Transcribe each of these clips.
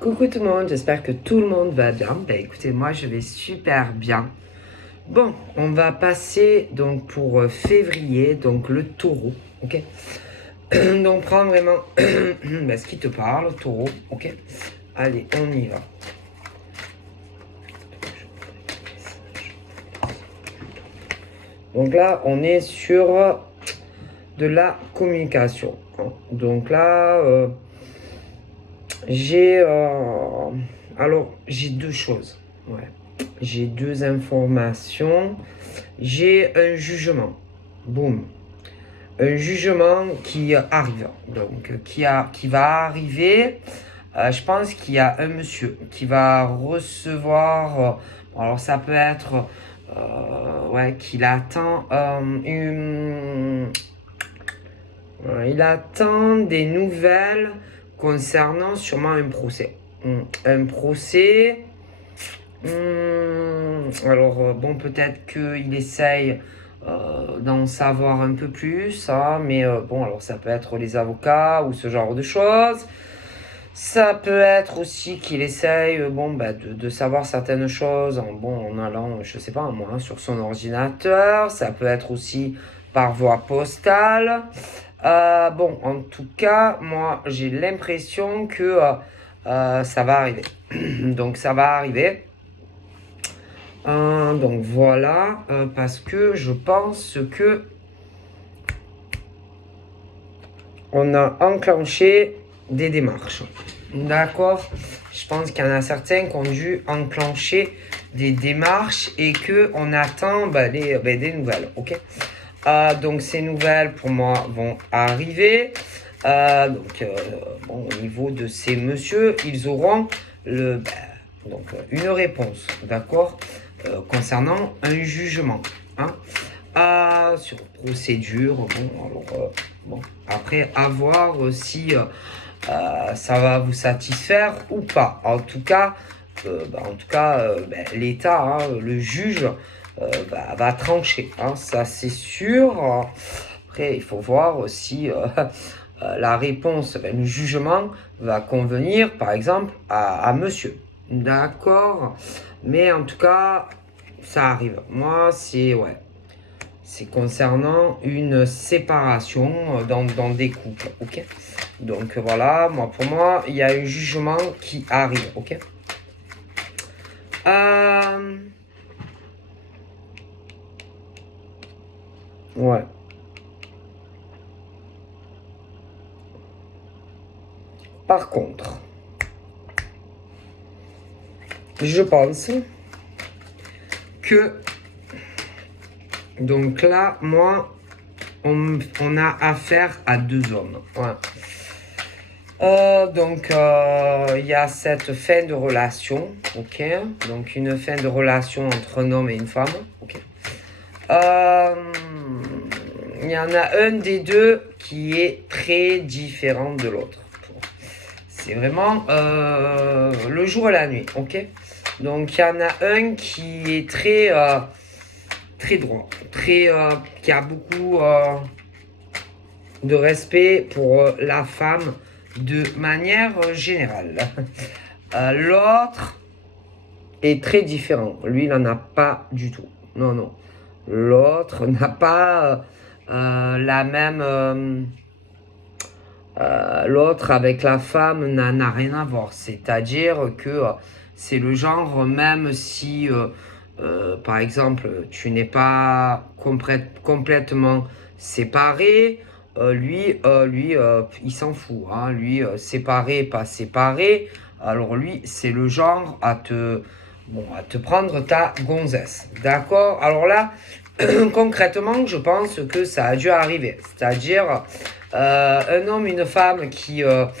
Coucou tout le monde, j'espère que tout le monde va bien. Ben écoutez, moi je vais super bien. Bon, on va passer donc pour février, donc le taureau, ok. Donc prends vraiment ce qui te parle, taureau, ok. Allez, on y va. Donc là, on est sur de la communication. Donc là, j'ai j'ai deux choses. Ouais. J'ai deux informations. J'ai un jugement. Boum. Un jugement qui arrive. Donc, qui va arriver. Je pense qu'il y a un monsieur qui va recevoir. Alors, ça peut être. Ouais, qu'il attend il attend des nouvelles concernant sûrement un procès. Un procès. Alors, bon, peut-être qu'il essaye d'en savoir un peu plus, hein, mais bon, alors ça peut être les avocats ou ce genre de choses. Ça peut être aussi qu'il essaye de savoir certaines choses en allant, je sais pas moi, sur son ordinateur. Ça peut être aussi par voie postale. Bon, en tout cas, moi, j'ai l'impression que ça va arriver. Donc, ça va arriver. Donc, voilà, parce que je pense que on a enclenché des démarches. D'accord? Je pense qu'il y en a certains qui ont dû enclencher des démarches et qu'on attend des nouvelles. Ok? Donc ces nouvelles pour moi vont arriver. Au niveau de ces messieurs, ils auront une réponse, d'accord, concernant un jugement. Hein, sur procédure, après à voir si ça va vous satisfaire ou pas. En tout cas, l'État, hein, le juge, va trancher, hein, ça c'est sûr. Après, il faut voir si la réponse, le jugement va convenir, par exemple, à monsieur. D'accord? Mais en tout cas, ça arrive. Moi, c'est concernant une séparation dans des couples, ok? Donc voilà, pour moi, il y a un jugement qui arrive, ok? Ouais. Par contre, je pense que donc là, moi, on a affaire à deux hommes. Ouais. Il y a cette fin de relation, ok. Donc une fin de relation entre un homme et une femme, ok. Il y en a un des deux qui est très différent de l'autre. C'est vraiment le jour et la nuit, ok. Donc il y en a un qui est très droit, qui a beaucoup de respect pour la femme de manière générale. L'autre est très différent. Lui, il n'en a pas du tout. Non, non. L'autre n'a pas la même... l'autre avec la femme n'a rien à voir. C'est-à-dire que c'est le genre, même si, par exemple, tu n'es pas complètement séparé, lui, il s'en fout. Hein. Lui, séparé, pas séparé. Alors lui, c'est le genre à te prendre ta gonzesse. D'accord? Alors là, concrètement, je pense que ça a dû arriver. C'est-à-dire un homme, une femme qui, la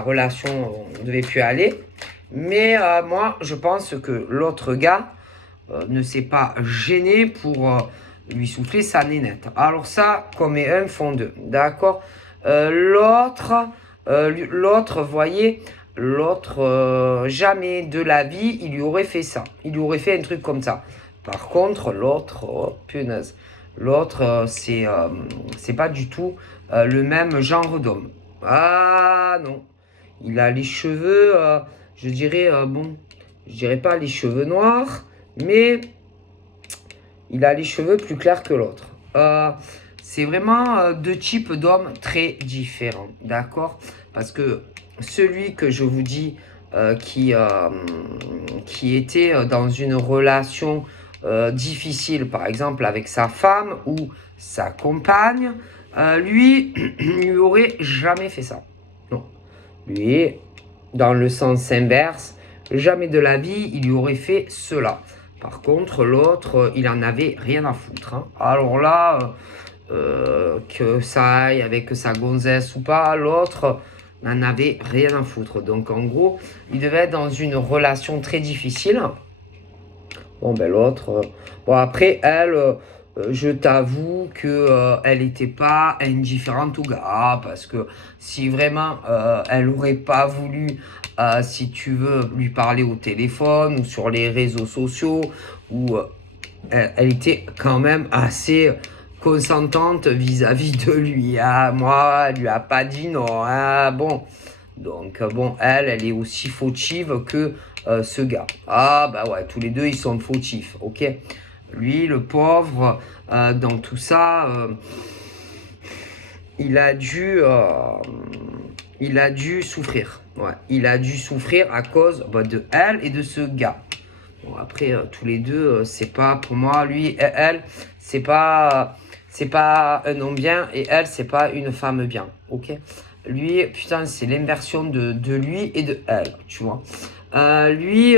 relation ne devait plus aller. Mais moi, je pense que l'autre gars ne s'est pas gêné pour lui souffler sa nénette. Alors ça, comme un font deux. D'accord. L'autre, voyez, jamais de la vie, il lui aurait fait ça. Il lui aurait fait un truc comme ça. Par contre, l'autre, oh, punaise. L'autre, c'est pas du tout le même genre d'homme. Ah non. Il a les cheveux, je dirais, bon, je dirais pas les cheveux noirs, mais il a les cheveux plus clairs que l'autre. C'est vraiment deux types d'hommes très différents, d'accord? Parce que celui que je vous dis qui était dans une relation difficile, par exemple avec sa femme ou sa compagne, lui, lui aurait jamais fait ça. Non. Lui, dans le sens inverse, jamais de la vie, il lui aurait fait cela. Par contre, l'autre, il en avait rien à foutre, hein. Alors là, que ça aille avec sa gonzesse ou pas, l'autre n'en avait rien à foutre. Donc en gros, il devait être dans une relation très difficile. Bon, ben l'autre... bon, après, elle, je t'avoue que elle n'était pas indifférente au gars, parce que si vraiment elle n'aurait pas voulu, si tu veux, lui parler au téléphone ou sur les réseaux sociaux, ou elle était quand même assez consentante vis-à-vis de lui. Ah, moi, elle lui a pas dit non. Ah, bon. Donc, bon, elle est aussi fautive que ce gars. Ah, bah ouais, tous les deux, ils sont fautifs, ok? Lui, le pauvre, dans tout ça, il a dû souffrir. Ouais, il a dû souffrir à cause de elle et de ce gars. Bon, après, tous les deux, c'est pas pour moi, lui et elle, c'est pas un homme bien et elle, c'est pas une femme bien, ok? Lui, putain, c'est l'inversion de lui et de elle, tu vois. Lui,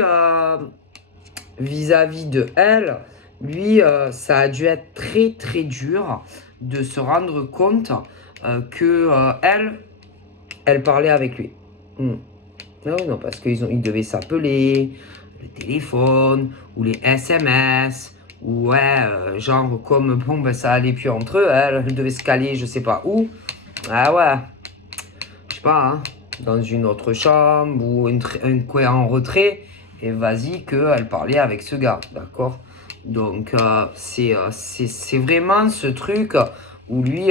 vis-à-vis de elle, lui, ça a dû être très très dur de se rendre compte que elle parlait avec lui. Non, non, parce ils devaient s'appeler, le téléphone, ou les SMS, ou ouais, genre comme, bon, ben ça allait plus entre eux, elle devait se caler, je sais pas où. Ah ouais, je sais pas, hein, dans une autre chambre, ou un coin en retrait, et vas-y qu'elle parlait avec ce gars, d'accord? Donc, c'est vraiment ce truc où lui,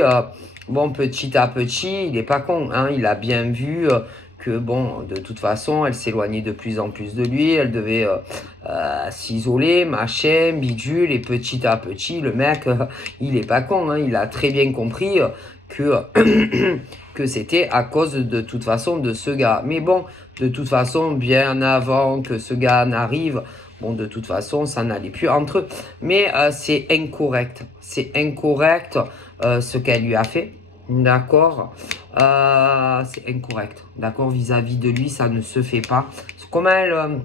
bon, petit à petit, il est pas con, hein, il a bien vu que, bon, de toute façon, elle s'éloignait de plus en plus de lui, elle devait s'isoler, machin, bidule, et petit à petit, le mec, il est pas con, hein, il a très bien compris que, que c'était à cause de toute façon de ce gars. Mais bon, de toute façon, bien avant que ce gars n'arrive, bon, de toute façon, ça n'allait plus entre eux. Mais c'est incorrect. C'est incorrect ce qu'elle lui a fait. D'accord, c'est incorrect. D'accord, vis-à-vis de lui, ça ne se fait pas. Comment elle,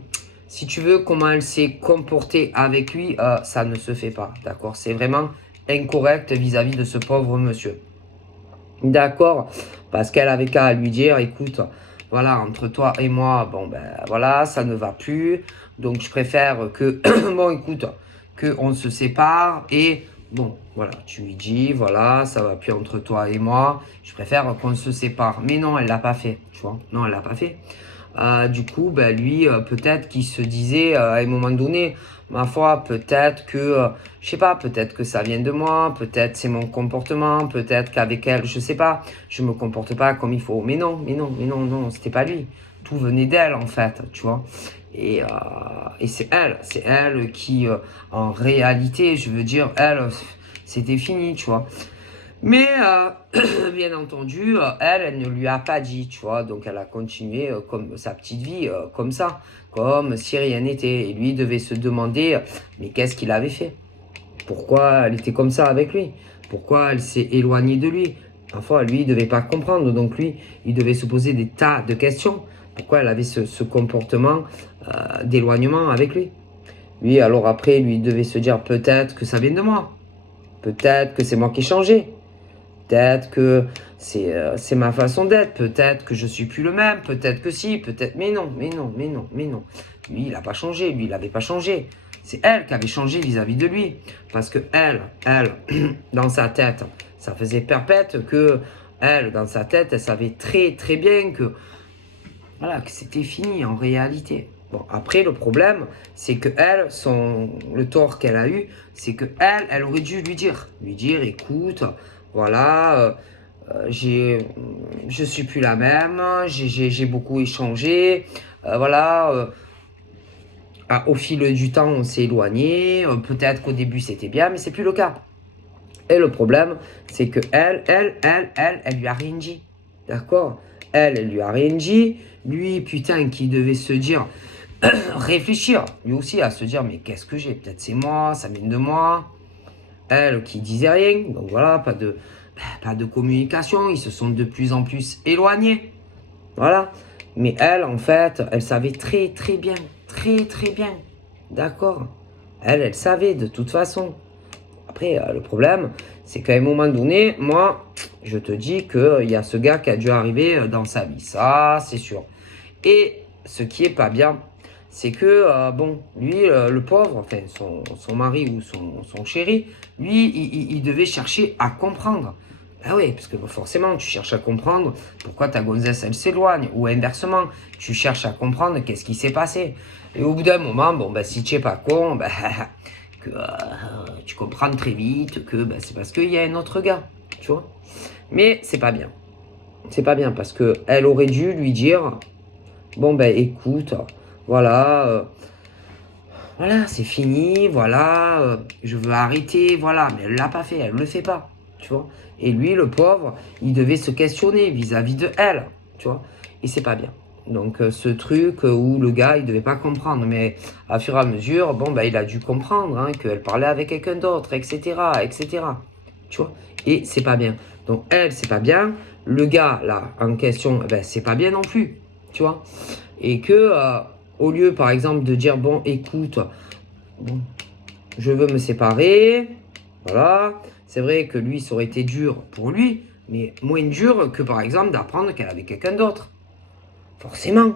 si tu veux, comment elle s'est comportée avec lui, ça ne se fait pas. D'accord, c'est vraiment incorrect vis-à-vis de ce pauvre monsieur. D'accord, parce qu'elle avait qu'à lui dire, écoute, voilà, entre toi et moi, bon ben voilà, ça ne va plus. Donc je préfère que, bon écoute, qu'on se sépare et bon, voilà, tu lui dis, voilà, ça va plus entre toi et moi. Je préfère qu'on se sépare. Mais non, elle l'a pas fait, tu vois. Non, elle l'a pas fait. Du coup, ben, lui, peut-être qu'il se disait à un moment donné, ma foi, peut-être que, je sais pas, peut-être que ça vient de moi, peut-être c'est mon comportement, peut-être qu'avec elle, je sais pas, je me comporte pas comme il faut. Mais non, mais non, mais non, non, c'était pas lui. Tout venait d'elle, en fait, tu vois. Et c'est elle qui, en réalité, je veux dire, elle, c'était fini, tu vois. Mais bien entendu, elle ne lui a pas dit, tu vois, donc elle a continué comme sa petite vie, comme ça, comme si rien n'était. Et lui devait se demander, mais qu'est-ce qu'il avait fait? Pourquoi elle était comme ça avec lui? Pourquoi elle s'est éloignée de lui? Parfois, lui, il ne devait pas comprendre, donc lui, il devait se poser des tas de questions. Pourquoi elle avait ce comportement d'éloignement avec lui? Lui, alors après, lui devait se dire, peut-être que ça vient de moi. Peut-être que c'est moi qui ai changé. Peut-être que c'est ma façon d'être. Peut-être que je suis plus le même. Peut-être que si. Peut-être. Mais non, mais non, mais non, mais non. Lui, il n'a pas changé. Lui, il n'avait pas changé. C'est elle qui avait changé vis-à-vis de lui. Parce que elle, dans sa tête, ça faisait perpète que elle, dans sa tête, elle savait très, très bien que, voilà, que c'était fini en réalité. Bon, après, le problème, c'est que elle, le tort qu'elle a eu, c'est que elle aurait dû lui dire, écoute, voilà, je suis plus la même, j'ai beaucoup échangé, voilà, au fil du temps, on s'est éloigné, peut-être qu'au début c'était bien, mais c'est plus le cas. Et le problème, c'est que elle lui a rien dit, d'accord? Elle lui a rien dit, lui, putain, qui devait se dire, réfléchir, lui aussi, à se dire, mais qu'est-ce que j'ai? Peut-être c'est moi, ça vient de moi. Elle qui disait rien, donc voilà, pas de communication, ils se sont de plus en plus éloignés, voilà. Mais elle, en fait, elle savait très bien, d'accord. Elle savait de toute façon. Après, le problème, c'est qu'à un moment donné, moi, je te dis qu'il y a ce gars qui a dû arriver dans sa vie, ça, c'est sûr. Et ce qui est pas bien, c'est que, bon, lui, le pauvre, enfin, son mari ou son chéri, lui, il devait chercher à comprendre. Ah oui, parce que forcément, tu cherches à comprendre pourquoi ta gonzesse, elle s'éloigne. Ou inversement, tu cherches à comprendre qu'est-ce qui s'est passé. Et au bout d'un moment, bon, ben, si tu n'es pas con, ben, que tu comprends très vite que ben, c'est parce qu'il y a un autre gars, tu vois. Mais c'est pas bien. C'est pas bien parce qu'elle aurait dû lui dire, bon ben écoute, voilà, voilà, c'est fini, voilà, je veux arrêter, voilà. Mais elle l'a pas fait, elle le fait pas, tu vois. Et lui, le pauvre, il devait se questionner vis-à-vis de elle, tu vois. Et c'est pas bien. Donc ce truc où le gars, il devait pas comprendre, mais à fur et à mesure, bon ben il a dû comprendre hein, qu'elle parlait avec quelqu'un d'autre, etc. Tu vois. Et c'est pas bien. Donc elle, c'est pas bien. Le gars là en question, ben c'est pas bien non plus, tu vois. Et que au lieu par exemple de dire bon écoute, bon, je veux me séparer, voilà, c'est vrai que lui ça aurait été dur pour lui, mais moins dur que par exemple d'apprendre qu'elle avait quelqu'un d'autre. Forcément.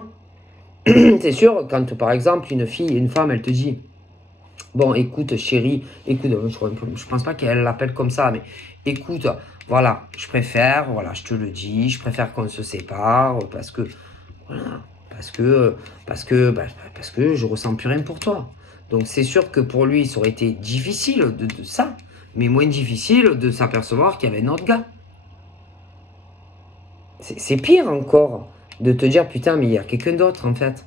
C'est sûr, quand par exemple une fille, une femme, elle te dit bon écoute chérie, écoute, je pense pas qu'elle l'appelle comme ça, mais écoute, voilà, je préfère, voilà, je te le dis, je préfère qu'on se sépare parce que voilà, parce que je ressens plus rien pour toi. Donc c'est sûr que pour lui, ça aurait été difficile de ça, mais moins difficile de s'apercevoir qu'il y avait un autre gars. C'est pire encore de te dire putain, mais il y a quelqu'un d'autre en fait.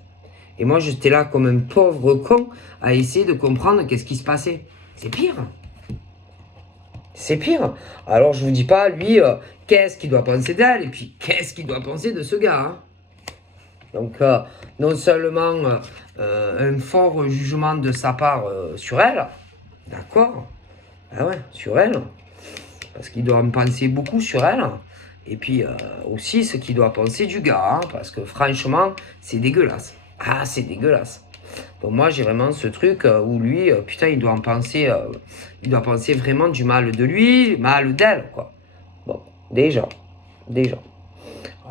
Et moi, j'étais là comme un pauvre con à essayer de comprendre qu'est-ce qui se passait. C'est pire. C'est pire. Alors je vous dis pas, lui, qu'est-ce qu'il doit penser d'elle et puis qu'est-ce qu'il doit penser de ce gars. Hein. Donc, non seulement un fort jugement de sa part sur elle, d'accord? Ah ouais, sur elle, parce qu'il doit en penser beaucoup sur elle. Et puis aussi ce qu'il doit penser du gars, hein, parce que franchement, c'est dégueulasse. Ah, c'est dégueulasse. Donc moi, j'ai vraiment ce truc où lui, putain, il doit penser vraiment du mal de lui, mal d'elle, quoi. Bon, déjà.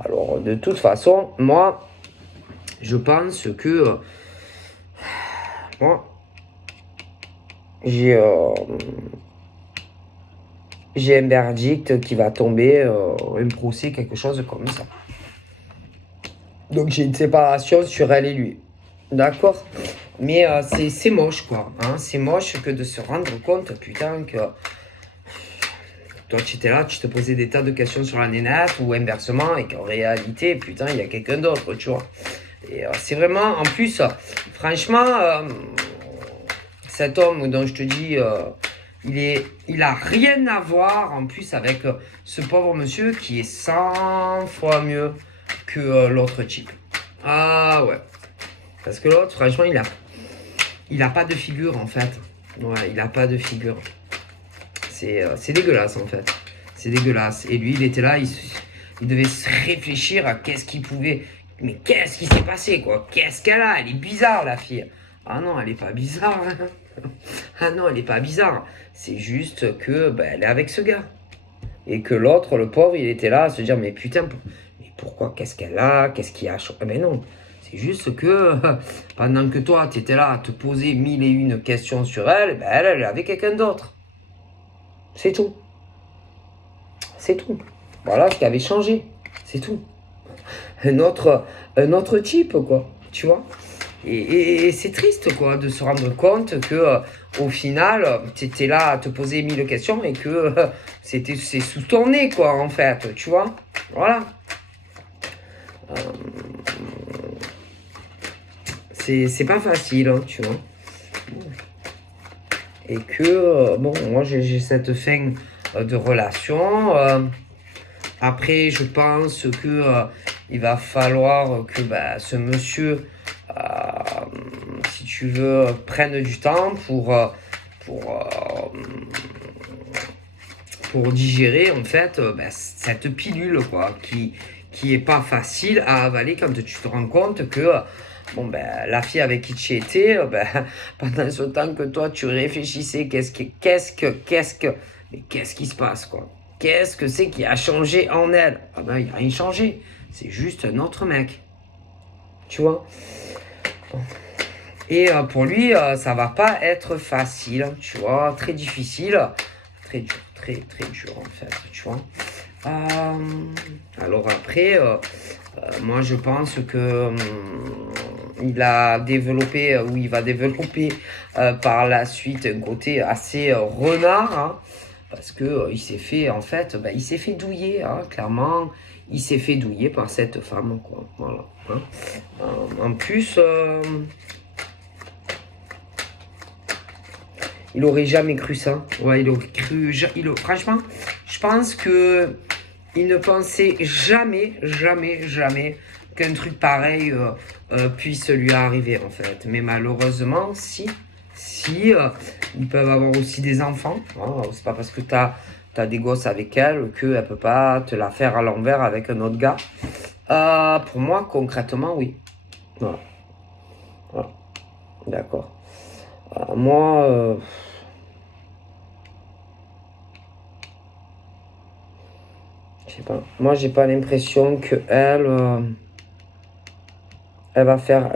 Alors, de toute façon, moi, je pense que moi, j'ai un verdict qui va tomber, un procès, quelque chose comme ça. Donc j'ai une séparation sur elle et lui. D'accord. Mais c'est moche, quoi. Hein. C'est moche que de se rendre compte, putain, que toi, tu étais là, tu te posais des tas de questions sur la nénette, ou inversement, et qu'en réalité, putain, il y a quelqu'un d'autre, tu vois. Et c'est vraiment, en plus, franchement, cet homme dont je te dis, il a rien à voir, en plus, avec ce pauvre monsieur qui est 100 fois mieux que l'autre type. Ah ouais. Parce que l'autre, franchement, il a pas de figure, en fait. Ouais, il a pas de figure. C'est dégueulasse, en fait. C'est dégueulasse. Et lui, il était là, il devait se réfléchir à qu'est-ce qu'il pouvait... Mais qu'est-ce qui s'est passé, quoi? Qu'est-ce qu'elle a? Elle est bizarre, la fille. Ah non, elle est pas bizarre. Hein. Ah non, elle est pas bizarre. C'est juste que, ben, elle est avec ce gars. Et que l'autre, le pauvre, il était là à se dire, mais putain, mais pourquoi? Qu'est-ce qu'elle a? Qu'est-ce qu'il y a? Mais non. C'est juste que pendant que toi, tu étais là à te poser 1001 questions sur elle, ben elle est avec quelqu'un d'autre. C'est tout. C'est tout. Voilà ce qui avait changé. C'est tout. Un autre type, quoi. Tu vois? Et c'est triste, quoi, de se rendre compte que au final, tu étais là à te poser 1000 questions et que c'est sous ton nez, quoi, en fait, tu vois. Voilà. C'est pas facile, hein, tu vois. Et que, bon, moi, j'ai cette fin de relation. Après, je pense que il va falloir que ce monsieur, si tu veux, prenne du temps pour, pour digérer en fait cette pilule quoi, qui est pas facile à avaler quand tu te rends compte que la fille avec qui tu étais, pendant ce temps que toi tu réfléchissais, qu'est-ce qui se passe quoi? Qu'est-ce que c'est qui a changé en elle? Ah ben, il n'y a rien changé. C'est juste un autre mec. Tu vois? Et pour lui, ça va pas être facile. Tu vois? Très difficile. Très dur. Très, très dur, en fait. Tu vois? Alors après, moi, je pense que il a développé, ou il va développer par la suite un côté assez renard, hein. Parce que il s'est fait, en fait, il s'est fait douiller, hein, clairement. Il s'est fait douiller par cette femme, quoi. Voilà. Hein. En plus, il aurait jamais cru ça. Ouais, il aurait cru. Franchement, je pense que il ne pensait jamais, jamais, jamais qu'un truc pareil puisse lui arriver, en fait. Mais malheureusement, si ils peuvent avoir aussi des enfants. Hein. C'est pas parce que tu as des gosses avec elle qu'elle peut pas te la faire à l'envers avec un autre gars. Pour moi, concrètement, oui. Voilà. Voilà. D'accord. Moi, je sais pas. Moi, j'ai pas l'impression que elle va faire.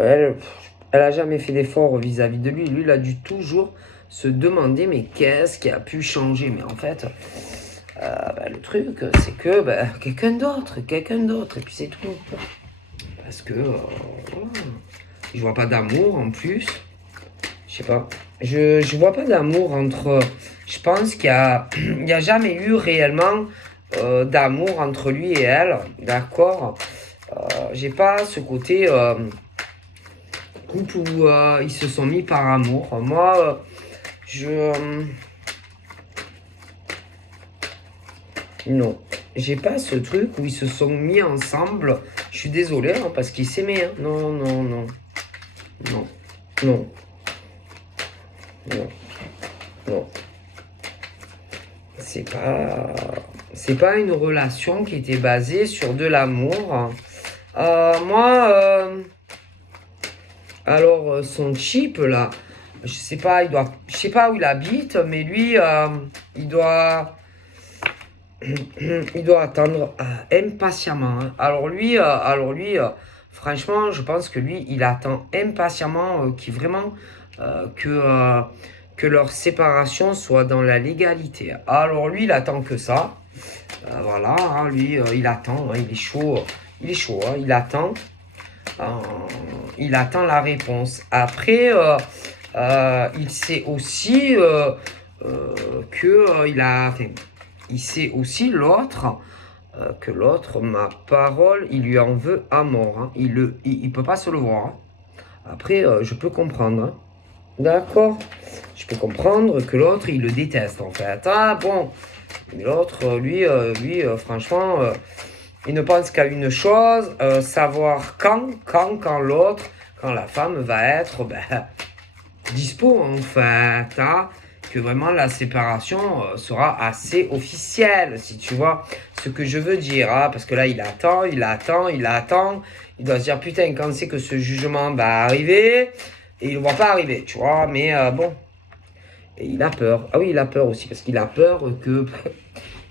Elle a jamais fait d'effort vis-à-vis de lui. Lui, il a dû toujours se demander mais qu'est-ce qui a pu changer. Mais en fait, le truc, c'est que quelqu'un d'autre. Et puis c'est tout. Parce que voilà. Je vois pas d'amour en plus. Je sais pas. Je vois pas d'amour entre. Je pense qu'il y a jamais eu réellement d'amour entre lui et elle. D'accord. J'ai pas ce côté couple où ils se sont mis par amour. Moi, non. J'ai pas ce truc où ils se sont mis ensemble. Je suis désolé hein, parce qu'ils s'aimaient. Hein. Non, non, non. Non. Non. Non. Non. C'est pas une relation qui était basée sur de l'amour. Moi, alors son type là, je sais pas, je sais pas où il habite, mais lui, il doit, il doit attendre impatiemment. Hein. Alors lui, franchement, je pense que lui, il attend impatiemment que leur séparation soit dans la légalité. Alors lui, il attend que ça. Voilà, hein, lui, il attend, hein, il est chaud, hein, il attend la réponse. Après, il sait aussi il sait aussi l'autre, que l'autre, ma parole, il lui en veut à mort. Hein. Il peut pas se le voir. Hein. Après, je peux comprendre. Hein. D'accord. Je peux comprendre que l'autre, il le déteste en fait. Ah bon. Mais l'autre, lui, franchement, il ne pense qu'à une chose, savoir quand l'autre, quand la femme va être dispo en fait. Hein, que vraiment la séparation sera assez officielle, si tu vois ce que je veux dire. Hein, parce que là, il attend. Il doit se dire, putain, quand c'est que ce jugement va arriver, et il ne va pas arriver, tu vois. Mais bon, et il a peur. Ah oui, il a peur aussi, parce qu'il a peur que...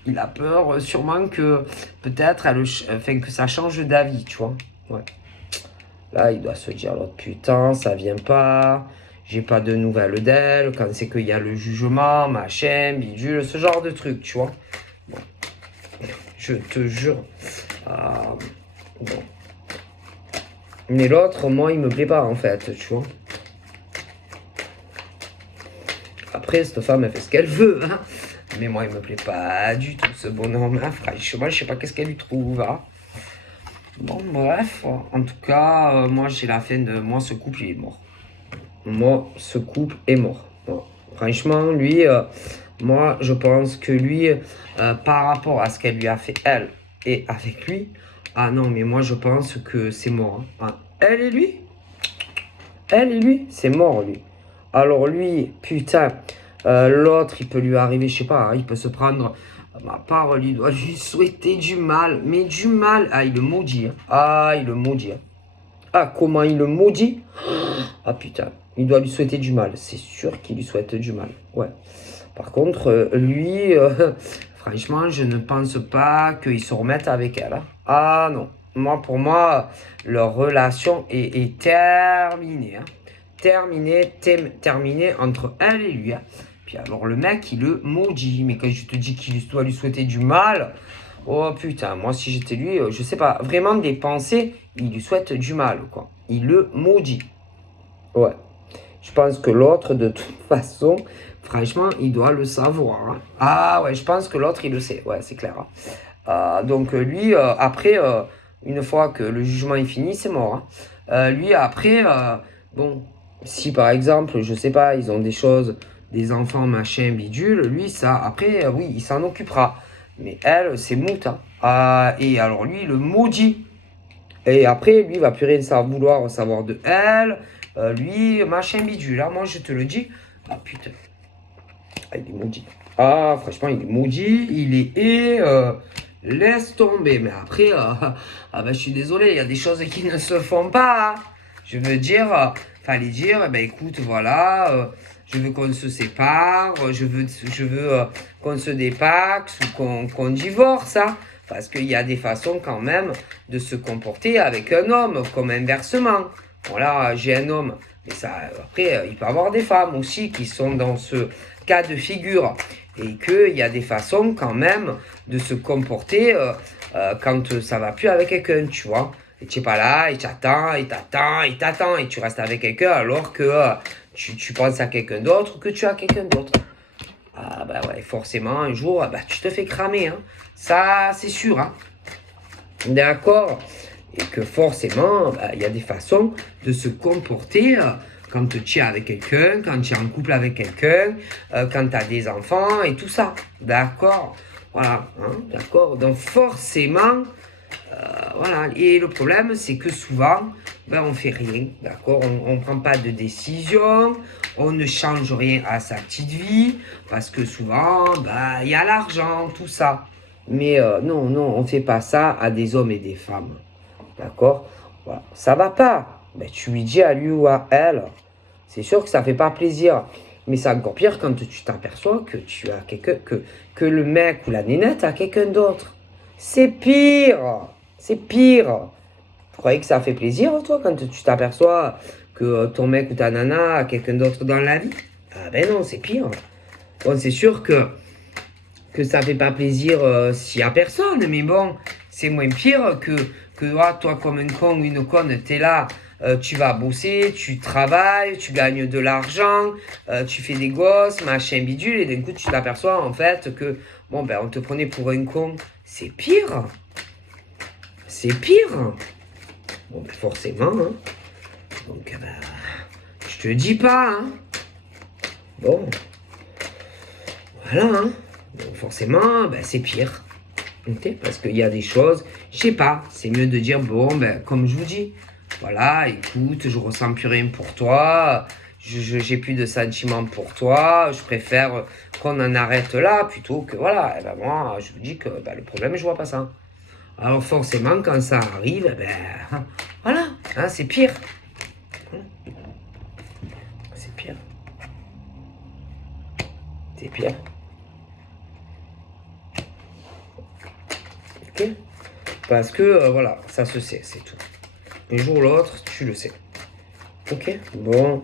il a peur sûrement que peut-être que ça change d'avis, tu vois. Ouais. Là, il doit se dire, l'autre putain, ça vient pas, j'ai pas de nouvelles d'elle, quand c'est qu'il y a le jugement, machin, bidule, ce genre de truc, tu vois. Bon. Je te jure. Bon. Mais l'autre, moi, il me plaît pas, en fait, tu vois. Après, cette femme, elle fait ce qu'elle veut, hein. Mais moi, il me plaît pas du tout, ce bonhomme, hein. Franchement, je sais pas qu'est-ce qu'elle lui trouve, hein. Bon, bref, en tout cas, moi, j'ai la fin de... Moi, ce couple, il est mort. Moi, ce couple est mort. Bon. Franchement, lui, moi, je pense que lui, par rapport à ce qu'elle lui a fait, elle, et avec lui, ah non, mais moi, je pense que c'est mort, hein. Ah, elle et lui, c'est mort, lui. Alors lui, putain, l'autre, il peut lui arriver, je sais pas, hein, il peut se prendre, ma parole, il doit lui souhaiter du mal, mais du mal. Ah, il le maudit, hein. Ah, il le maudit, hein. Ah, comment il le maudit? Ah putain, il doit lui souhaiter du mal. C'est sûr qu'il lui souhaite du mal. Ouais. Par contre, lui, franchement, je ne pense pas qu'il se remette avec elle, hein. Ah non. Moi, pour moi, leur relation est terminée, hein. Terminée entre elle et lui, hein. Puis alors, le mec, il le maudit. Mais quand je te dis qu'il doit lui souhaiter du mal, oh putain, moi, si j'étais lui, je sais pas, vraiment des pensées, il lui souhaite du mal, quoi. Il le maudit. Ouais. Je pense que l'autre, de toute façon, franchement, il doit le savoir, hein. Ah ouais, je pense que l'autre, il le sait. Ouais, c'est clair, hein. Donc lui, après, une fois que le jugement est fini, c'est mort, hein. Lui, après, bon, si par exemple, je sais pas, ils ont des choses, des enfants, machin, bidule, lui, ça, après, oui, il s'en occupera. Mais elle, c'est moute, hein. Et alors lui, le maudit. Et après, lui, il va plus rien vouloir savoir de elle. Lui, machin bidule. Là, moi, je te le dis. Ah putain. Ah, il est maudit. Ah, franchement, il est maudit. Il est laisse tomber. Mais après, ah ben, je suis désolé, il y a des choses qui ne se font pas, hein. Je veux dire, fallait dire, eh ben écoute, voilà, je veux qu'on se sépare, je veux qu'on se dépaxe ou qu'on divorce, hein. Parce qu'il y a des façons quand même de se comporter avec un homme, comme inversement. Voilà, j'ai un homme, mais ça, après, il peut y avoir des femmes aussi qui sont dans ce cas de figure. Et qu'il y a des façons quand même de se comporter quand ça va plus avec quelqu'un, tu vois. Et tu n'es pas là, et tu attends, et t'attends, et t'attends, et tu restes avec quelqu'un alors que tu penses à quelqu'un d'autre ou que tu as quelqu'un d'autre. Ah bah ouais, forcément, un jour, bah, tu te fais cramer, hein. Ça, c'est sûr, hein. D'accord? Et que forcément, bah, y a des façons de se comporter quand tu es avec quelqu'un, quand tu es en couple avec quelqu'un, quand tu as des enfants et tout ça. D'accord? Voilà, hein, d'accord? Donc forcément, voilà. Et le problème, c'est que souvent, ben, on fait rien, d'accord? On ne prend pas de décision, on ne change rien à sa petite vie, parce que souvent, ben, y a l'argent, tout ça. Mais non, non, on ne fait pas ça à des hommes et des femmes, d'accord? Voilà. Ça va pas, ben, tu lui dis à lui ou à elle, c'est sûr que ça fait pas plaisir. Mais c'est encore pire quand tu t'aperçois que tu as quelqu'un, que le mec ou la nénette a quelqu'un d'autre. C'est pire! C'est pire. Tu croyais que ça fait plaisir, toi, quand tu t'aperçois que ton mec ou ta nana a quelqu'un d'autre dans la vie? Ah ben non, c'est pire. Bon, c'est sûr que ça fait pas plaisir s'il y a personne, mais bon, c'est moins pire que toi, comme un con ou une conne, t'es là, tu vas bosser, tu travailles, tu gagnes de l'argent, tu fais des gosses, machin bidule, et d'un coup, tu t'aperçois, en fait, que, bon, ben, on te prenait pour un con. C'est pire. C'est pire. Bon, ben forcément, hein. Donc, ben, je te dis pas, hein. Bon, voilà, hein. Donc, forcément, ben, c'est pire. Okay, parce qu'il y a des choses, je sais pas, c'est mieux de dire, bon, ben, comme je vous dis, voilà, écoute, je ressens plus rien pour toi, j'ai plus de sentiments pour toi, je préfère qu'on en arrête là, plutôt que, voilà, et ben moi, je vous dis que ben, le problème, je vois pas ça. Alors forcément, quand ça arrive, ben, voilà, hein, c'est pire. C'est pire. C'est pire. Ok? Parce que, voilà, ça se sait, c'est tout. Un jour ou l'autre, tu le sais. Ok? Bon.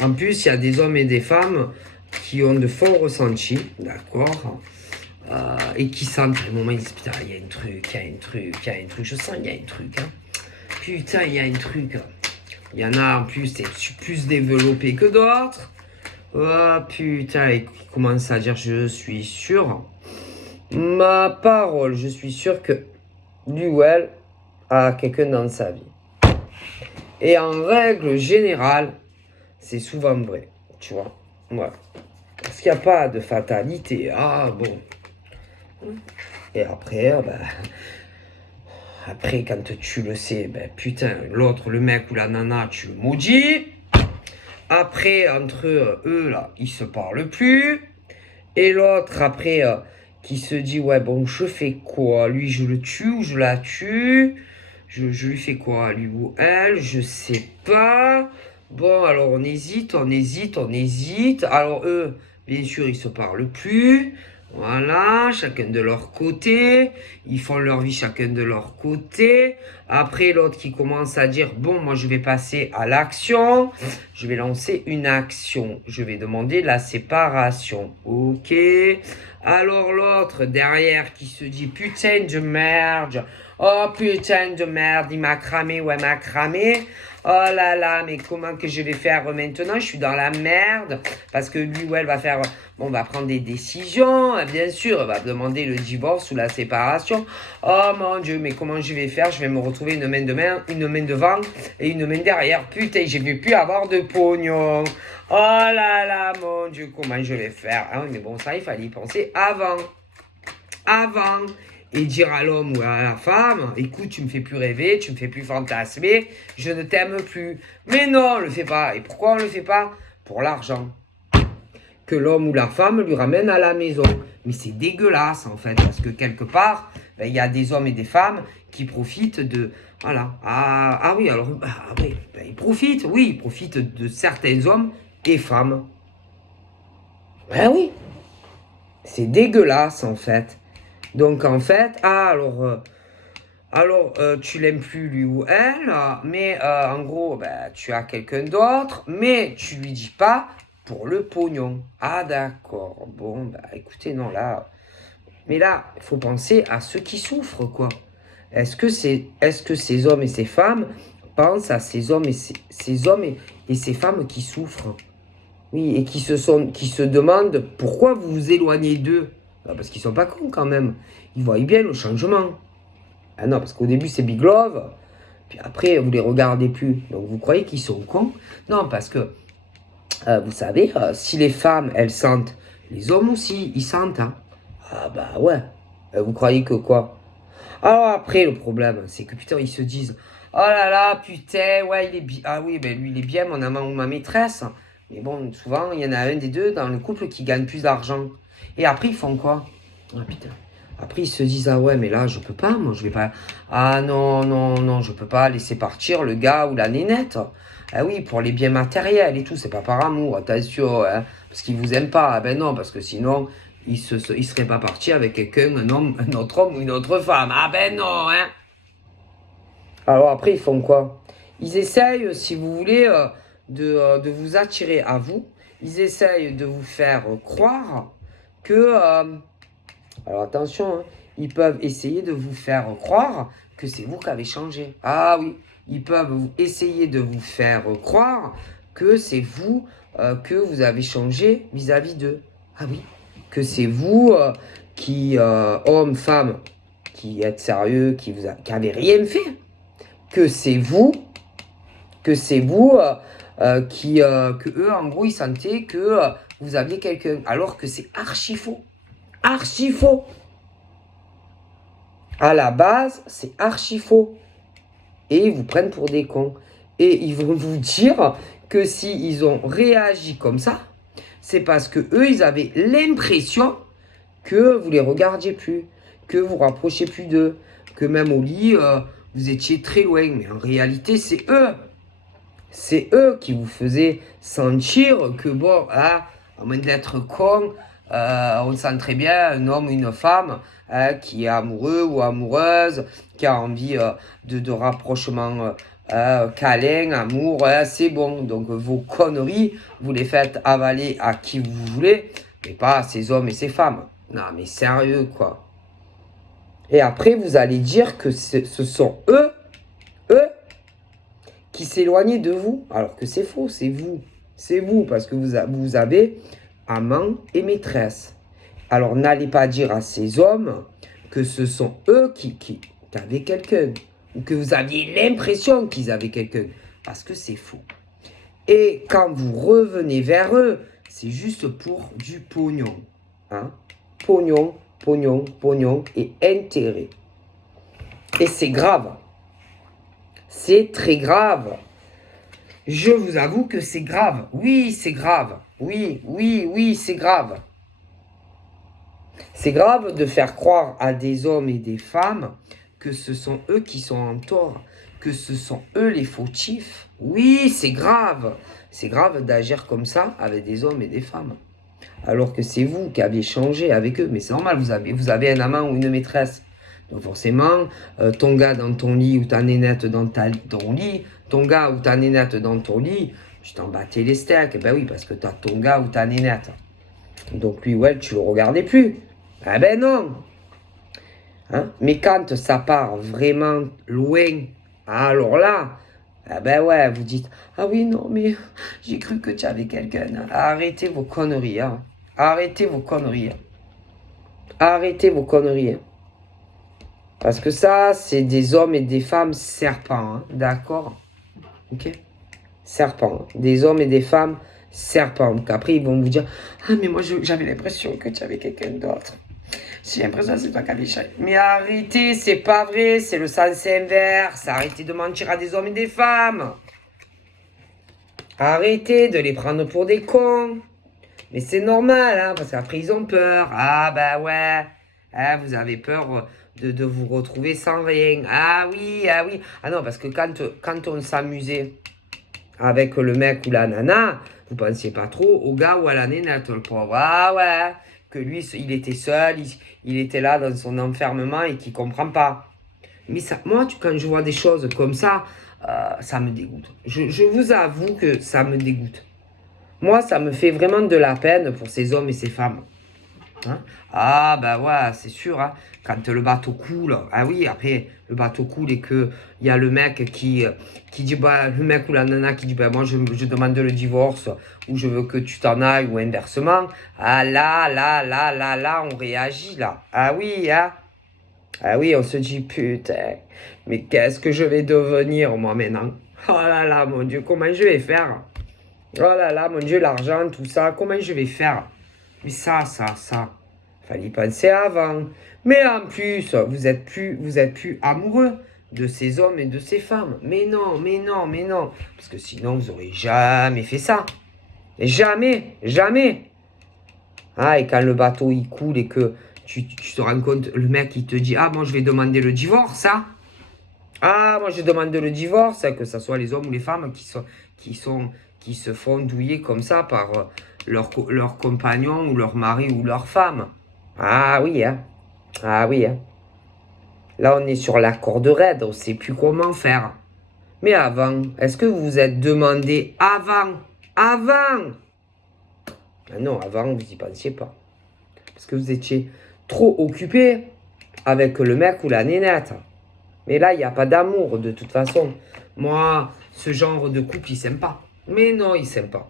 En plus, il y a des hommes et des femmes qui ont de forts ressentis, d'accord? et qui sentent à un moment, ils disent putain, il y a un truc, il y a un truc, il y a un truc, je sens qu'il y a un truc, hein. Putain, il y a un truc. Il y en a en plus, c'est plus développé que d'autres. Oh putain, et qui commence à dire je suis sûr. Ma parole, je suis sûr que lui ou elle a quelqu'un dans sa vie. Et en règle générale, c'est souvent vrai, tu vois. Voilà. Parce qu'il n'y a pas de fatalité. Ah bon. Et après, après, quand tu le sais, ben putain, l'autre, le mec ou la nana, tu le maudis. Après, entre eux, là, ils se parlent plus. Et l'autre, après, qui se dit, ouais, bon, je fais quoi? Lui, je le tue ou je la tue? Je lui fais quoi? Lui ou elle? Je sais pas. Bon, alors on hésite, on hésite, on hésite. Alors eux, bien sûr, ils se parlent plus. Voilà, chacun de leur côté. Ils font leur vie chacun de leur côté. Après, l'autre qui commence à dire, bon, moi, je vais passer à l'action. Je vais lancer une action. Je vais demander la séparation. Ok. Alors l'autre derrière qui se dit, putain de merde. Oh putain de merde, il m'a cramé ou elle m'a cramé. Oh là là, mais comment que je vais faire maintenant? Je suis dans la merde. Parce que lui ou elle va faire... Bon, on va prendre des décisions, bien sûr. Elle va demander le divorce ou la séparation. Oh mon Dieu, mais comment je vais faire? Je vais me retrouver une main devant et une main derrière. Putain, je vais plus avoir de pognon. Oh là là, mon Dieu, comment je vais faire? Ah oui, mais bon, ça, il fallait y penser avant. Avant. Et dire à l'homme ou à la femme, écoute, tu me fais plus rêver, tu me fais plus fantasmer, je ne t'aime plus. Mais non, on le fait pas. Et pourquoi on le fait pas? Pour l'argent. Que l'homme ou la femme lui ramène à la maison. Mais c'est dégueulasse en fait, parce que quelque part, il y a des hommes et des femmes qui profitent de... Voilà. Ah oui, alors, oui, ils profitent, oui, ils profitent de certains hommes et femmes. Ben oui. C'est dégueulasse en fait. Donc en fait, tu l'aimes plus lui ou elle, mais en gros, tu as quelqu'un d'autre, mais tu lui dis pas pour le pognon. Ah d'accord, bon, écoutez, non, là... Mais là, il faut penser à ceux qui souffrent, quoi. Est-ce que ces hommes et ces femmes pensent à ces hommes et ces femmes qui souffrent? Oui, et qui se demandent pourquoi vous vous éloignez d'eux? Parce qu'ils sont pas cons quand même. Ils voient bien le changement. Ah non, parce qu'au début c'est Big Love, puis après vous les regardez plus. Donc vous croyez qu'ils sont cons? Non, parce que vous savez, si les femmes elles sentent, les hommes aussi ils sentent. Hein. Ah bah ouais. Vous croyez que quoi? Alors après le problème c'est que putain ils se disent, oh là là putain ouais il est bien. Ah oui ben lui il est bien mon amant ou ma maîtresse. Mais bon souvent il y en a un des deux dans le couple qui gagne plus d'argent. Et après ils font quoi? Ah putain. Après, ils se disent, ah ouais, mais là, je peux pas, moi, je vais pas... Ah non, non, non, je peux pas laisser partir le gars ou la nénette. Ah oui, pour les biens matériels et tout, c'est pas par amour, attention, hein, parce qu'ils vous aiment pas. Ah ben non, parce que sinon, ils seraient pas partis avec quelqu'un, un autre homme ou une autre femme. Ah ben non, hein. Alors après, ils font quoi? Ils essayent, si vous voulez, de vous attirer à vous. Ils essayent de vous faire croire que... alors attention, hein, ils peuvent essayer de vous faire croire que c'est vous qui avez changé. Ah oui, ils peuvent essayer de vous faire croire que c'est vous que vous avez changé vis-à-vis d'eux. Ah oui, que c'est vous qui, homme, femme, qui êtes sérieux, qui avez rien fait. Que c'est vous que eux, en gros, ils sentaient que vous aviez quelqu'un. Alors que c'est archi faux. Archi faux. À la base, c'est archi faux. Et ils vous prennent pour des cons. Et ils vont vous dire que s'ils ont réagi comme ça, c'est parce que eux, ils avaient l'impression que vous les regardiez plus, que vous rapprochiez plus d'eux, que même au lit, vous étiez très loin. Mais en réalité, c'est eux. C'est eux qui vous faisaient sentir que bon, à moins d'être con, on sent très bien un homme ou une femme qui est amoureux ou amoureuse, qui a envie de rapprochement câlin, amour, c'est bon. Donc vos conneries, vous les faites avaler à qui vous voulez, mais pas à ces hommes et ces femmes. Non, mais sérieux, quoi. Et après, vous allez dire que ce sont eux, qui s'éloignaient de vous. Alors que c'est faux, c'est vous. C'est vous, parce que vous avez amant et maîtresse. Alors, n'allez pas dire à ces hommes que ce sont eux qui avaient quelqu'un. Ou que vous aviez l'impression qu'ils avaient quelqu'un. Parce que c'est faux. Et quand vous revenez vers eux, c'est juste pour du pognon. Hein? Pognon, pognon, pognon et intérêt. Et c'est grave. C'est très grave. Je vous avoue que c'est grave. Oui, c'est grave. Oui, oui, oui, c'est grave. C'est grave de faire croire à des hommes et des femmes que ce sont eux qui sont en tort, que ce sont eux les fautifs. Oui, c'est grave. C'est grave d'agir comme ça avec des hommes et des femmes. Alors que c'est vous qui avez changé avec eux. Mais c'est normal, vous avez un amant ou une maîtresse. Donc forcément, ton gars dans ton lit ou ta nénette dans ton lit, ton gars ou ta nénette dans ton lit, tu t'en battais les steaks. Ben oui, parce que tu as ton gars ou ta nénette. Donc lui ou elle, tu le regardais plus. Ah ben non. Hein? Mais quand ça part vraiment loin, alors là, ah ben ouais, vous dites, ah oui, non, mais j'ai cru que tu avais quelqu'un. Arrêtez vos conneries. Hein. Arrêtez vos conneries. Arrêtez vos conneries. Parce que ça, c'est des hommes et des femmes serpents. Hein. D'accord? Ok? Serpents. Des hommes et des femmes serpents. Donc après, ils vont vous dire, ah mais moi, j'avais l'impression que tu avais quelqu'un d'autre. J'ai l'impression que c'est toi qui avais changé. Mais arrêtez, c'est pas vrai, c'est le sens inverse. Arrêtez de mentir à des hommes et des femmes. Arrêtez de les prendre pour des cons. Mais c'est normal, hein, parce qu'après ils ont peur. Ah bah ouais, ah, vous avez peur de vous retrouver sans rien. Ah oui, ah oui. Ah non, parce que quand on s'amusait avec le mec ou la nana, vous pensiez pas trop au gars ou à la nénette, le pauvre. Ah ouais, que lui, il était seul, il était là dans son enfermement et qu'il comprend pas. Mais ça, moi, quand je vois des choses comme ça me dégoûte. Je vous avoue que ça me dégoûte. Moi, ça me fait vraiment de la peine pour ces hommes et ces femmes. Hein? Ah, bah ouais, c'est sûr. Hein? Quand le bateau coule, ah oui, après, le bateau coule et qu'il y a le mec qui dit, bah, le mec ou la nana qui dit, bah, moi, je demande le divorce ou je veux que tu t'en ailles ou inversement. Ah là, on réagit là. Ah oui, hein? Ah oui, on se dit, putain, mais qu'est-ce que je vais devenir moi maintenant? Oh là, mon Dieu, comment je vais faire? Oh là là, mon Dieu, l'argent, tout ça, comment je vais faire? Mais ça. Fallait y penser avant. Mais en plus, vous êtes plus amoureux de ces hommes et de ces femmes. Mais non. Parce que sinon, vous n'aurez jamais fait ça. Jamais. Ah, et quand le bateau, il coule et que tu te rends compte, le mec, il te dit, ah, moi, je vais demander le divorce, ça. Ah, moi, je demande le divorce, que ce soit les hommes ou les femmes qui se font douiller comme ça par leur compagnon ou leur mari ou leur femme. Ah oui, hein. Ah oui, hein. Là, on est sur la corde raide, on ne sait plus comment faire. Mais avant, est-ce que vous vous êtes demandé avant? Ah non, avant, vous n'y pensiez pas. Parce que vous étiez trop occupé avec le mec ou la nénette. Mais là, il n'y a pas d'amour, de toute façon. Moi, ce genre de couple, il ne s'aime pas. Mais non, il ne s'aime pas.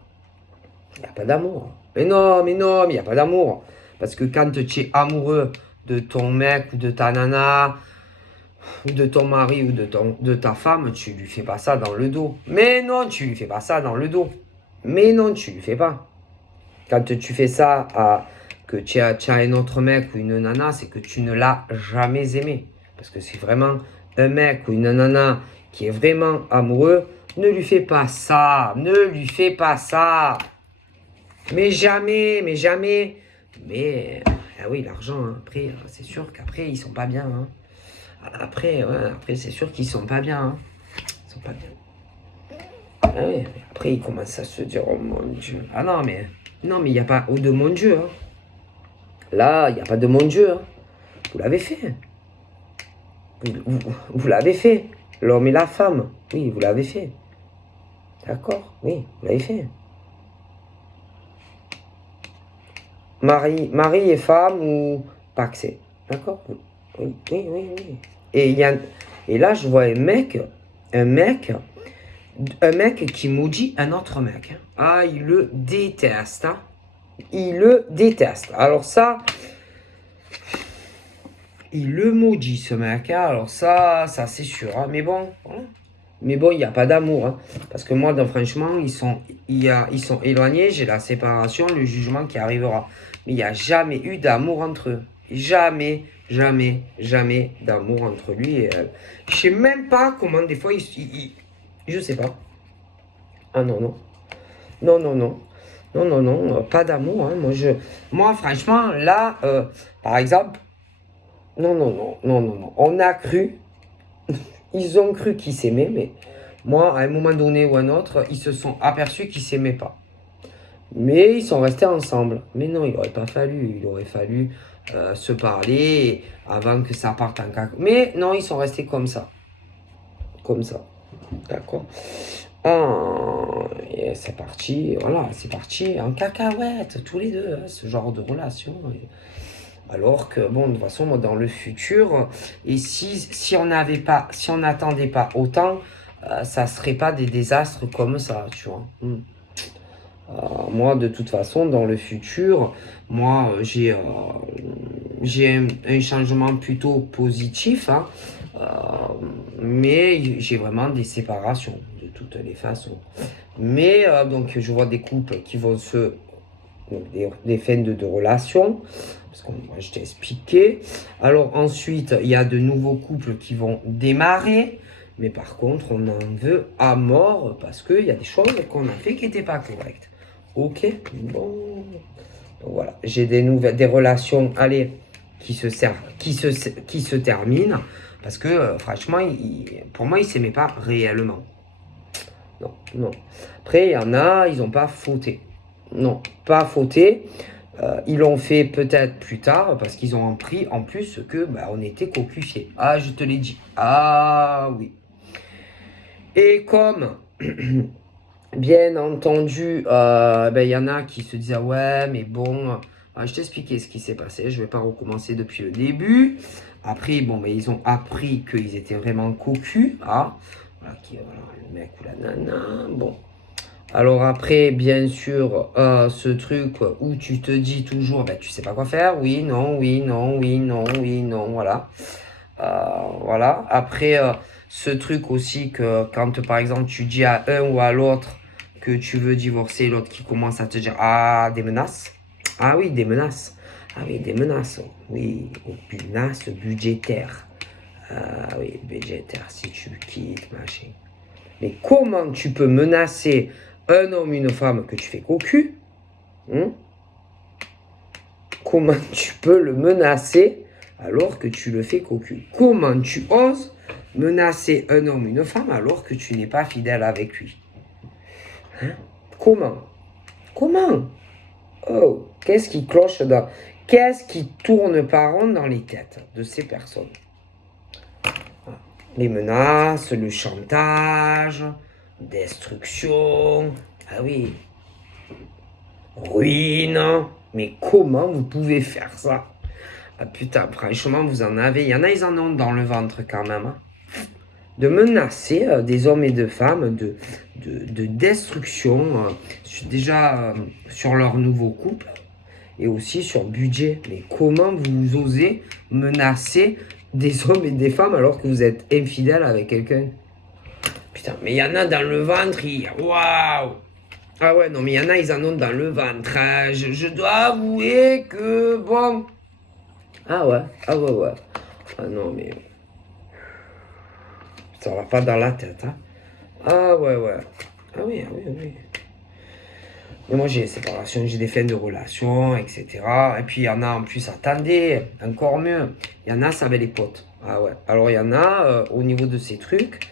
Il n'y a pas d'amour. Mais non, il n'y a pas d'amour. Parce que quand tu es amoureux de ton mec ou de ta nana, ou de ton mari ou de ta femme, tu lui fais pas ça dans le dos. Mais non, tu lui fais pas ça dans le dos. Mais non, tu lui fais pas. Quand tu fais ça que tu as un autre mec ou une nana, c'est que tu ne l'as jamais aimé. Parce que c'est vraiment un mec ou une nana qui est vraiment amoureux, ne lui fais pas ça. Ne lui fais pas ça. Mais jamais. Mais, ah oui, l'argent, hein, après, c'est sûr qu'après, ils sont pas bien. Hein. Après, c'est sûr qu'ils sont pas bien. Hein. Ils sont pas bien. Ah oui, après, ils commencent à se dire, oh mon Dieu. Ah non, mais il n'y a pas de mon Dieu. Hein. Là, il n'y a pas de mon Dieu. Hein. Vous l'avez fait. Vous l'avez fait. L'homme et la femme. Oui, vous l'avez fait. D'accord? Oui, vous l'avez fait. Mari et femme ou paxé. D'accord? Oui, oui, oui, oui. Et là, je vois un mec, un mec qui maudit un autre mec. Hein. Ah, il le déteste. Hein. Il le déteste. Alors ça, il le maudit ce mec. Hein. Alors ça c'est sûr. Hein. Mais bon, voilà. Mais bon, il n'y a pas d'amour. Hein. Parce que moi, franchement, ils sont éloignés. J'ai la séparation, le jugement qui arrivera. Mais il n'y a jamais eu d'amour entre eux. Jamais, jamais, jamais d'amour entre lui et elle. Je sais même pas comment des fois je sais pas. Ah non, non. Non, non, non. Non, non, non. Pas d'amour. Hein. Moi, franchement, là, par exemple, non, non, non, non, non, non. On a cru. Ils ont cru qu'ils s'aimaient, mais moi, à un moment donné ou un autre, ils se sont aperçus qu'ils s'aimaient pas. Mais ils sont restés ensemble. Mais non, il n'aurait pas fallu. Il aurait fallu se parler avant que ça parte en cacahuète. Mais non, ils sont restés comme ça. Comme ça. D'accord. Et c'est parti. Voilà, c'est parti en cacahuète, tous les deux. Hein, ce genre de relation. Alors que, bon, de toute façon, moi, dans le futur, et si on n'attendait pas autant, ça serait pas des désastres comme ça, tu vois. Moi, de toute façon, dans le futur, moi, j'ai un changement plutôt positif, hein, mais j'ai vraiment des séparations, de toutes les façons. Mais, donc, je vois des couples qui vont donc des fins de relation, parce que moi, je t'ai expliqué. Alors ensuite, il y a de nouveaux couples qui vont démarrer, mais par contre, on en veut à mort, parce qu'il y a des choses qu'on a fait qui n'étaient pas correctes. Ok, bon. Donc voilà, j'ai des relations, allez, qui se terminent, parce que franchement, pour moi, ils ne s'aimaient pas réellement. Non, non. Après, il y en a, ils n'ont pas fauté. Non, pas fauté. Ils l'ont fait peut-être plus tard parce qu'ils ont appris en plus que on était cocufiés. Ah, je te l'ai dit. Ah oui. Et comme, bien entendu, y en a qui se disaient ouais, mais bon, je t'expliquais ce qui s'est passé. Je vais pas recommencer depuis le début. Après, bon, mais ils ont appris qu'ils étaient vraiment cocus. Ah, voilà, voilà, le mec ou la nana. Bon. Alors après, bien sûr, ce truc où tu te dis toujours, tu sais pas quoi faire, oui, non, oui, non, oui, non, oui, non, voilà. Voilà. Après, ce truc aussi que quand, par exemple, tu dis à un ou à l'autre que tu veux divorcer, l'autre qui commence à te dire, ah, des menaces. Ah oui, des menaces. Ah oui, des menaces. Oui, des menaces budgétaires. Ah oui, budgétaires, si tu quittes, machin. Mais comment tu peux menacer un homme, une femme que tu fais cocu, hein? Comment tu peux le menacer alors que tu le fais cocu? Comment tu oses menacer un homme, une femme alors que tu n'es pas fidèle avec lui? Hein? Comment? Comment? Oh, qu'est-ce qui cloche dans... Qu'est-ce qui tourne pas rond dans les têtes de ces personnes? Les menaces, le chantage, destruction, ah oui, ruine. Mais comment vous pouvez faire ça? Ah putain, franchement, vous en avez. Il y en a, ils en ont dans le ventre quand même. Hein. De menacer des hommes et de femmes de destruction, déjà sur leur nouveau couple et aussi sur budget. Mais comment vous osez menacer des hommes et des femmes alors que vous êtes infidèle avec quelqu'un? Putain, mais il y en a dans le ventre, waouh! Ah ouais, non, mais il y en a, ils en ont dans le ventre. Hein. Je dois avouer que, bon... Ah ouais, ah ouais, ouais. Ah non, mais... Ça va pas dans la tête, hein. Ah ouais, ouais. Ah oui, ah oui, ah oui. Mais moi, j'ai des séparations, j'ai des fins de relations, etc. Et puis, il y en a en plus, attendez, encore mieux. Il y en a, ça avait les potes. Ah ouais. Alors, il y en a, au niveau de ces trucs,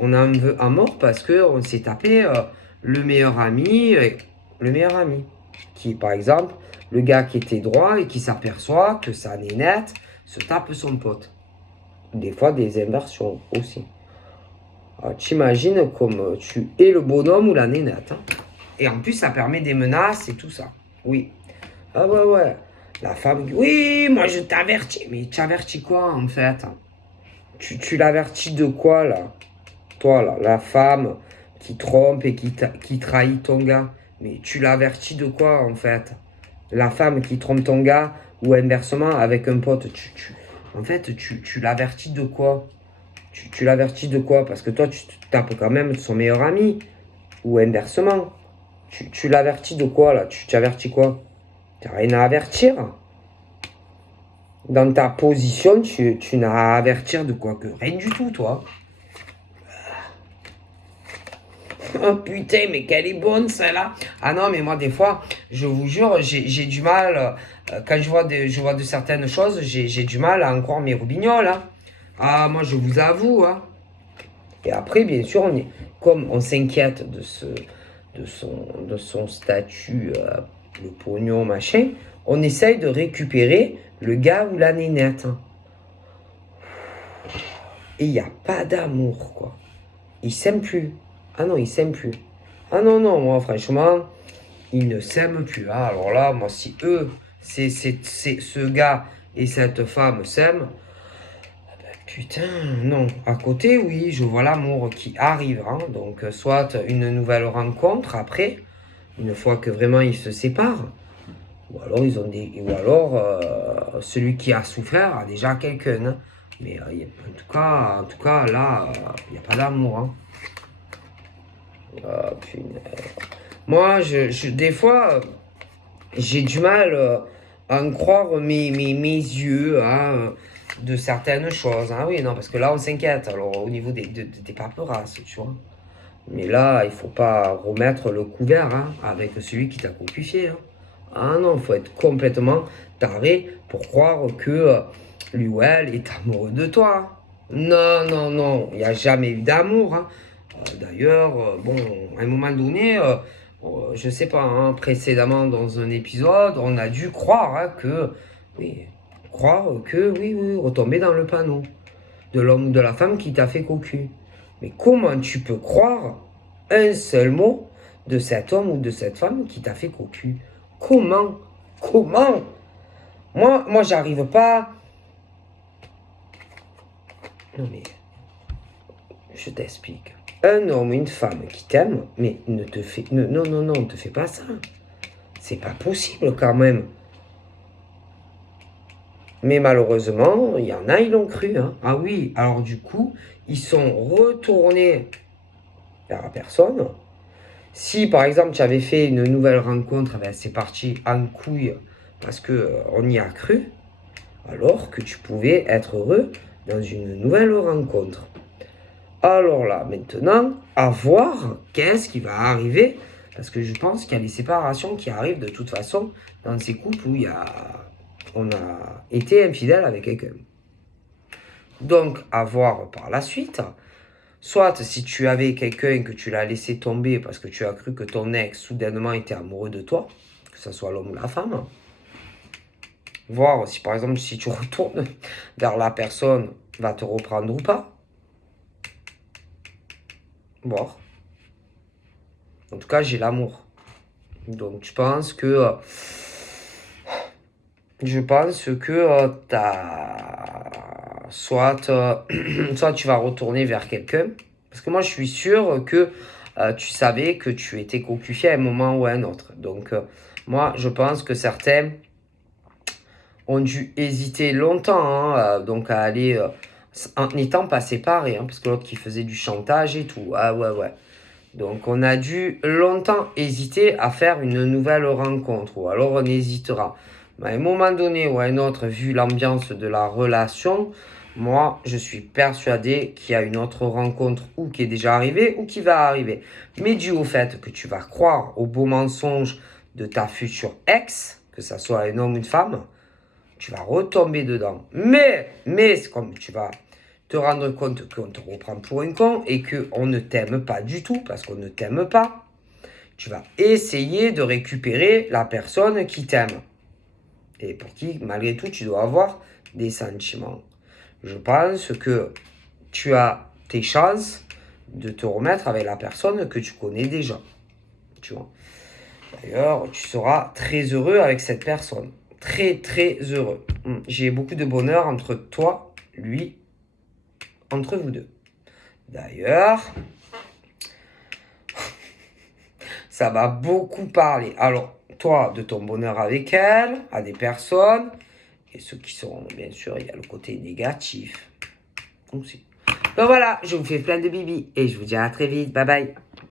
on en veut à mort parce qu'on s'est tapé le meilleur ami, qui, par exemple, le gars qui était droit et qui s'aperçoit que sa nénette se tape son pote. Des fois, des inversions aussi. T'imagines comme tu es le bonhomme ou la nénette. Hein. Et en plus, ça permet des menaces et tout ça. Oui. Ah ouais, ouais. La femme, oui, moi je t'avertis. Mais tu avertis quoi en fait? Tu l'avertis de quoi là? Toi là, la femme qui trompe et qui trahit ton gars. Mais tu l'avertis de quoi en fait? La femme qui trompe ton gars ou inversement avec un pote, en fait, tu l'avertis de quoi? Tu l'avertis de quoi? Parce que toi, tu te tapes quand même de son meilleur ami ou inversement. Tu l'avertis de quoi là? Tu avertis quoi? T'as rien à avertir. Dans ta position, tu n'as à avertir de quoi que rien du tout, toi. Oh putain, mais qu'elle est bonne celle-là. Ah non, mais moi, des fois, je vous jure, j'ai du mal. Quand je vois de certaines choses, j'ai du mal à en croire mes roubignoles. Hein. Ah, moi, je vous avoue. Hein. Et après, bien sûr, comme on s'inquiète de son statut, le pognon, machin, on essaye de récupérer le gars ou la nénette. Hein. Et il n'y a pas d'amour, quoi. Ils s'aiment plus. Ah non, ils s'aiment plus. Ah non, non, moi, franchement, ils ne s'aiment plus. Ah, alors là, moi, si eux, ce gars et cette femme s'aiment, putain, non. À côté, oui, je vois l'amour qui arrive. Hein. Donc, soit une nouvelle rencontre après, une fois que vraiment ils se séparent, ou alors ou alors celui qui a souffert a déjà quelqu'un. Hein. Mais en tout cas, là, il n'y a pas d'amour. Hein. Ah, punaise. Moi, des fois, j'ai du mal à en croire mes yeux hein, de certaines choses. Ah oui, non, parce que là, on s'inquiète. Alors, au niveau des paperasses, tu vois. Mais là, il faut pas remettre le couvert hein, avec celui qui t'a copifié. Hein. Ah non, il faut être complètement taré pour croire que lui ou elle est amoureux de toi. Non, non, non, il n'y a jamais eu d'amour. Hein. D'ailleurs, bon, à un moment donné, je sais pas, hein, précédemment dans un épisode, on a dû croire hein, oui, oui, oui, retomber dans le panneau de l'homme ou de la femme qui t'a fait cocu. Mais comment tu peux croire un seul mot de cet homme ou de cette femme qui t'a fait cocu? Comment? Comment? Moi, j'arrive pas. Non mais, je t'explique. Un homme ou une femme qui t'aime, mais ne te fait... non, non, non, ne te fais pas ça. C'est pas possible quand même. Mais malheureusement, il y en a, ils l'ont cru. Hein. Ah oui, alors du coup, ils sont retournés vers la personne. Si par exemple tu avais fait une nouvelle rencontre, ben, c'est parti en couille parce que on y a cru, alors que tu pouvais être heureux dans une nouvelle rencontre. Alors là, maintenant, à voir qu'est-ce qui va arriver, parce que je pense qu'il y a des séparations qui arrivent de toute façon dans ces couples où on a été infidèle avec quelqu'un. Donc, à voir par la suite. Soit si tu avais quelqu'un que tu l'as laissé tomber parce que tu as cru que ton ex soudainement était amoureux de toi, que ce soit l'homme ou la femme. Voir si par exemple si tu retournes vers la personne, va te reprendre ou pas. Voir. En tout cas, j'ai l'amour. Donc je pense que soit tu vas retourner vers quelqu'un. Parce que moi, je suis sûr que tu savais que tu étais cocufié à un moment ou à un autre. Donc, moi, je pense que certains ont dû hésiter longtemps hein, donc à aller en n'étant pas séparés. Hein, parce que l'autre qui faisait du chantage et tout. Ah ouais, ouais. Donc, on a dû longtemps hésiter à faire une nouvelle rencontre. Ou alors, on hésitera. Mais à un moment donné ou à un autre, vu l'ambiance de la relation, moi, je suis persuadé qu'il y a une autre rencontre ou qui est déjà arrivée ou qui va arriver. Mais dû au fait que tu vas croire au beau mensonge de ta future ex, que ça soit un homme ou une femme, tu vas retomber dedans. Mais c'est comme tu vas te rendre compte qu'on te reprend pour un con et qu'on ne t'aime pas du tout parce qu'on ne t'aime pas. Tu vas essayer de récupérer la personne qui t'aime et pour qui, malgré tout, tu dois avoir des sentiments. Je pense que tu as tes chances de te remettre avec la personne que tu connais déjà. Tu vois. D'ailleurs, tu seras très heureux avec cette personne. Très, très heureux. J'ai beaucoup de bonheur entre toi, lui, entre vous deux. D'ailleurs, ça va beaucoup parler. Alors, toi, de ton bonheur avec elle, à des personnes, et ceux qui sont, bien sûr, il y a le côté négatif aussi. Donc voilà, je vous fais plein de bibis et je vous dis à très vite. Bye bye.